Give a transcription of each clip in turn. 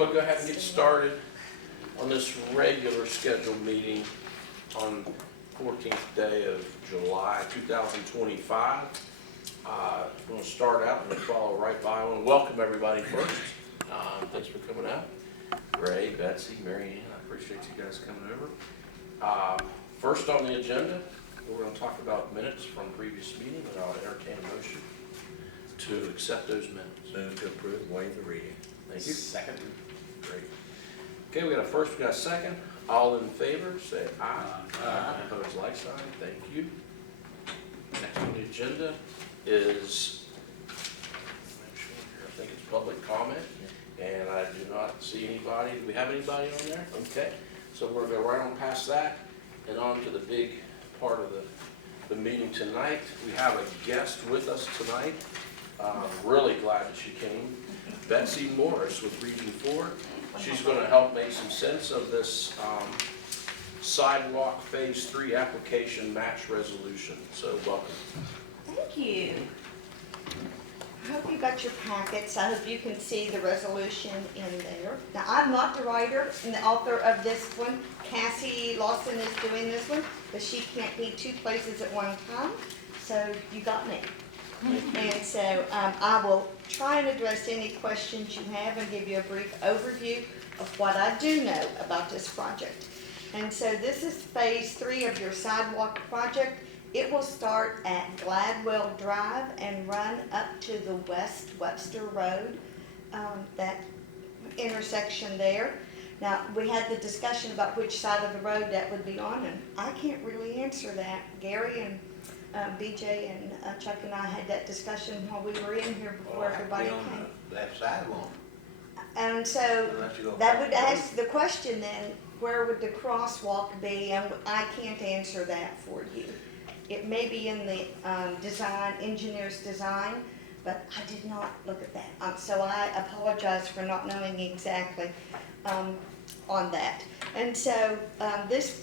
We'll go ahead and get started on this regular scheduled meeting on 14th day of July 2025. I'm going to start out and follow right by. I want to welcome everybody first. Thanks for coming out. Ray, Betsy, Mary Ann, I appreciate you guys coming over. First on the agenda, we're going to talk about minutes from previous meeting, and I'll entertain a motion to accept those minutes. Move to approve, waive the reading. Thank you. Second. Great. Okay, we got a first, we got a second. All in favor, say aye. Aye. Opposed, like sign. Thank you. Next on the agenda is, I think it's public comment, and I do not see anybody. Do we have anybody on there? Okay, so we're gonna go right on past that and on to the big part of the meeting tonight. We have a guest with us tonight. Really glad that she came. Betsy Morris with Region 4. She's going to help make some sense of this sidewalk Phase 3 application match resolution. So welcome. Thank you. I hope you got your packets. I hope you can see the resolution in there. Now, I'm not the writer and the author of this one. Cassie Lawson is doing this one, but she can't be two places at one time, so you got me. And so I will try and address any questions you have and give you a brief overview of what I do know about this project. And so this is Phase 3 of your sidewalk project. It will start at Gladwell Drive and run up to the West Webster Road, that intersection there. Now, we had the discussion about which side of the road that would be on, and I can't really answer that. Gary and BJ and Chuck and I had that discussion while we were in here before everybody came. On the left sidewalk. And so Unless you go that across would the road. ask the question then, where would the crosswalk be? And I can't answer that for you. It may be in the engineer's design, but I did not look at that. So I apologize for not knowing exactly on that. And so this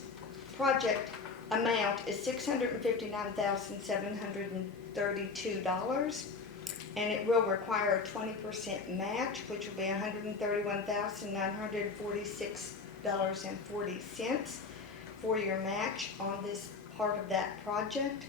project amount is $659,732, and it will require a 20% match, which will be $131,946.40 for your match on this part of that project.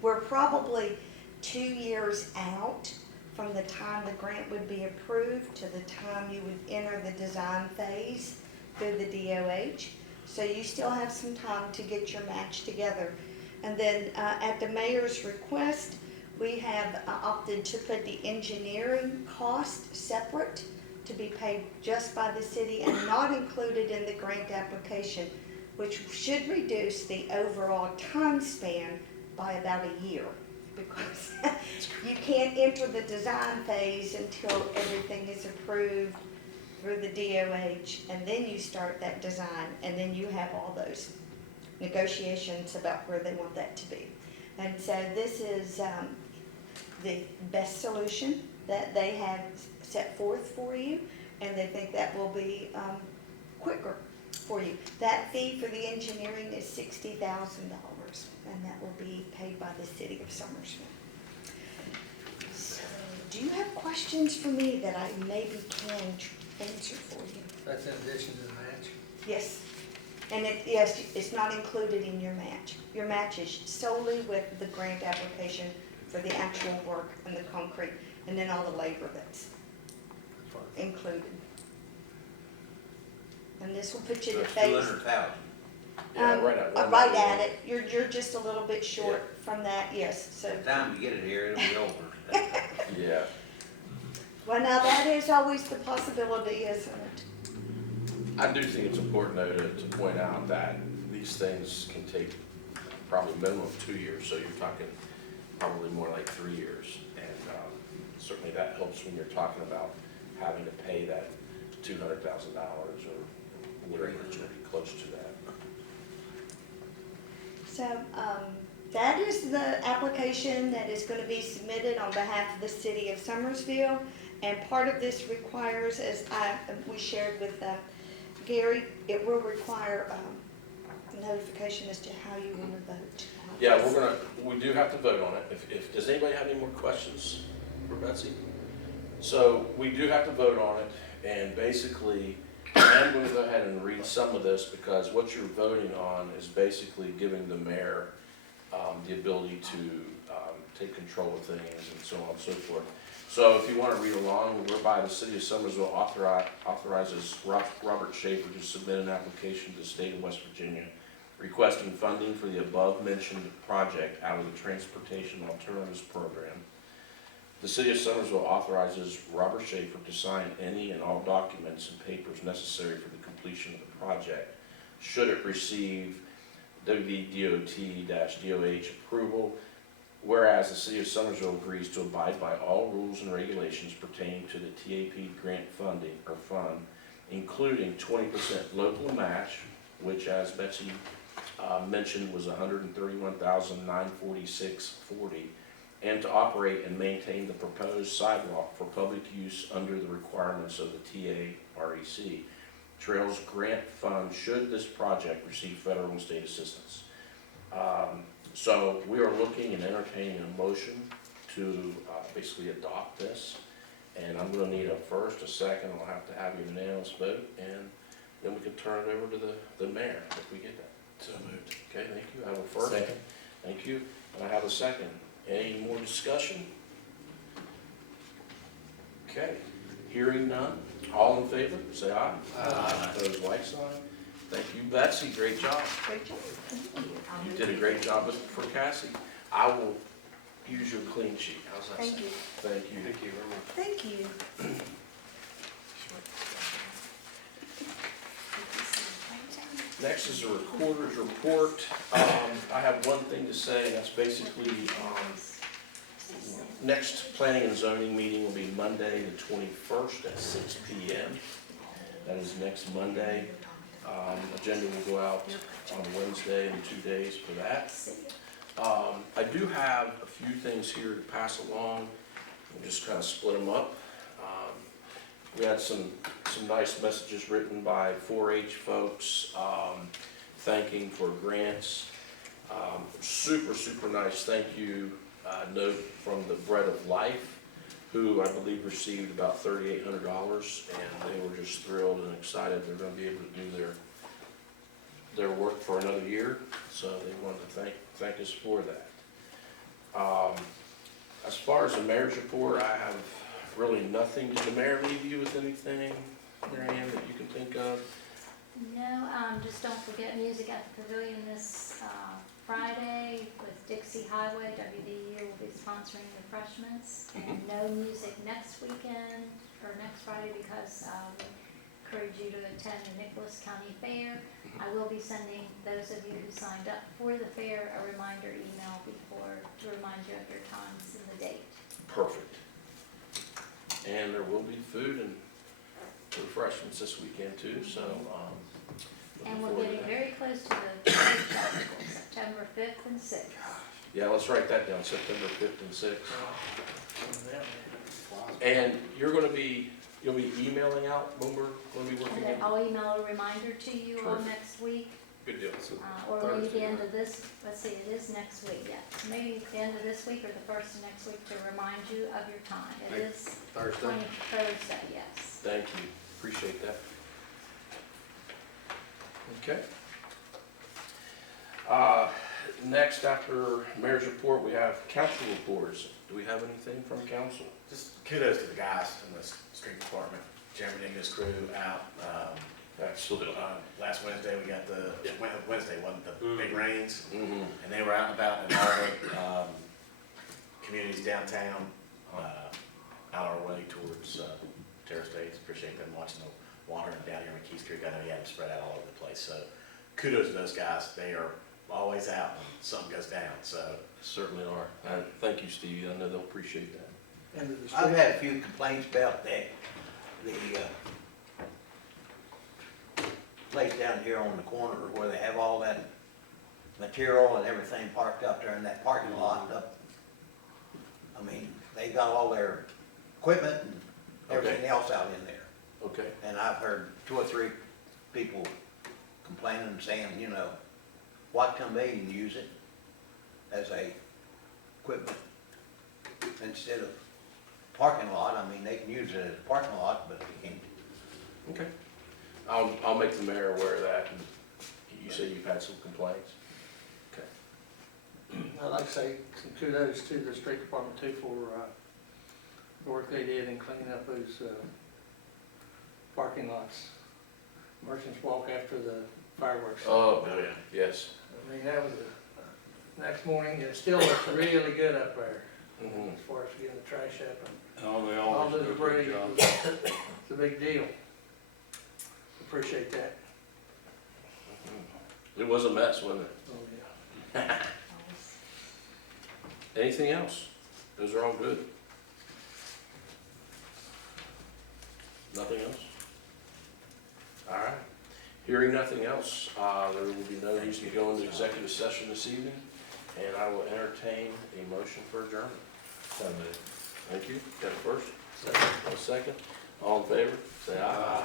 We're probably 2 years out from the time the grant would be approved to the time you would enter the design phase through the DOH. So you still have some time to get your match together. And then at the mayor's request, we have opted to put the engineering cost separate to be paid just by the city and not included in the grant application, which should reduce the overall time span by about a year, because you can't enter the design phase until everything is approved through the DOH, and then you start that design, and then you have all those negotiations about where they want that to be. And so this is the best solution that they have set forth for you, and they think that will be quicker for you. That fee for the engineering is $60,000, and that will be paid by the city of Summersville. So, do you have questions for me that I maybe can answer for you? That's in addition to the match? Yes. And yes, it's not included in your match. Your match is solely with the grant application for the actual work and the concrete, and then all the labor that's included. And this will put you So to it's phase. 200,000. Yeah, right at one Right million. at it. You're just a little bit short from that, yes. So, By the time you get it here, it'll be over. Yeah. well, now that is always the possibility, isn't it? I do think it's important though to point out that these things can take probably a minimum of 2 years, so you're talking probably more like 3 years. And certainly that helps when you're talking about having to pay that $200,000 or whatever, it's going to be close to that. So that is the application that is going to be submitted on behalf of the city of Summersville. And part of this requires, as we shared with Gary, it will require notification as to how you want to vote. Yeah, we do have to vote on it. Does anybody have any more questions for Betsy? So we do have to vote on it, And basically, I'm gonna go ahead and read some of this because what you're voting on is basically giving the mayor, the ability to, take control of things and so on and so forth. So if you wanna read along, whereby the city of Summersville authorizes Robert Schaefer to submit an application to the state of West Virginia requesting funding for the above-mentioned project out of the Transportation Alternatives Program. The city of Summersville authorizes Robert Schaefer to sign any and all documents and papers necessary for the completion of the project, should it receive WDOT-DOH approval, whereas the city of Summersville agrees to abide by all rules and regulations pertaining to the TAP grant funding or fund, including 20% local match, which, as Betsy mentioned, was $131,946.40, and to operate and maintain the proposed sidewalk for public use under the requirements of the TAREC Trails Grant Fund, should this project receive federal and state assistance. So we are looking and entertaining a motion to basically adopt this. And I'm gonna need a first, a second, I'll have to have a unanimous vote, and then we can turn it over to the mayor if we get that. So moved. Okay, thank you. I have a first. Second. Thank you. And I have a second. Any more discussion? Okay, hearing none. All in favor, say aye. Aye. Opposed, like sign. Thank you, Betsy. Great job. Great job. Thank you. You did a great job for Cassie. I will use your clean sheet. How's that Thank sound? you. Thank you. Thank you very much. Thank you. Next is a recorder's report. I have one thing to say, and that's basically, next planning and zoning meeting will be Monday, the 21st at 6 p.m. That is next Monday. Agenda will go out on Wednesday in 2 days for that. I do have a few things here to pass along. We'll just kind of split them up. We had some nice messages written by 4-H folks, thanking for grants. Super nice thank you note from the Bread of Life, who I believe received about $3,800, and they were just thrilled and excited they're going to be able to do their work for another year. So they wanted to thank us for that. As far as the mayor's report, I have really nothing. Did the mayor leave you with anything, Mary Ann, that you can think of? No, just don't forget music at the pavilion this Friday with Dixie Highway. WDU will be sponsoring refreshments. And no music next weekend or next Friday because we encourage you to attend the Nicholas County Fair. I will be sending those of you who signed up for the fair a reminder email before to remind you of your times and the date. Perfect. And there will be food and refreshments this weekend too, so, And looking we're forward to getting that. very close to the Trade Festival, September 5th and 6th. Yeah, let's write that down, September 5th and 6th. And you'll be emailing out when we're gonna be working And then on it? I'll email a reminder to you all Terrific. next week, Good deal. or maybe Thursday, the end right? of this, let's see, it is next week, yeah. Maybe the end of this week or the first of next week to remind you of your time. It is Thursday. Thursday, yes. Thank you, appreciate that. Okay. Next, after mayor's report, we have council reports. Do we have anything from council? Just kudos to the guys in the street department, Jeremy and his crew out. Absolutely. Last Wednesday, we got Wednesday wasn't the big rains, Mm-hmm. and they were out and about in all the communities downtown, out our way towards Terrace Estates. Appreciate them watching the water and down here in Keys Creek. I know you had them spread out all over the place, so kudos to those guys. They are always out when something goes down, so. Certainly are. Thank you, Stevie. I know they'll appreciate that. End of the I've street. had a few complaints about that, the place down here on the corner where they have all that material and everything parked up there in that parking lot up. I mean, they got all their equipment and everything else out in there. Okay. And I've heard 2 or 3 people complaining and saying, you know, why come they and use it as a equipment instead of parking lot? I mean, they can use it as a parking lot, but they can't Okay. I'll make the mayor aware of that, and you say you've had some complaints? Okay. I'd like to say some kudos to the street department too for, the work they did in cleaning up those, parking lots. Merchants Walk after the fireworks. Oh, yes. I mean, that was next morning, it still looks really good up there, Mhm. as far as getting the trash up and Oh, they all always the do a debris. good job. It's a big deal. Appreciate that. It was a mess, wasn't it? Oh, yeah. Anything else? Those are all good? Nothing else? All right. Hearing nothing else, there will be no reason to go into executive session this evening, and I will entertain a motion for adjournment. So moved. Thank you. Got a first? Second. A second. All in favor? Say aye.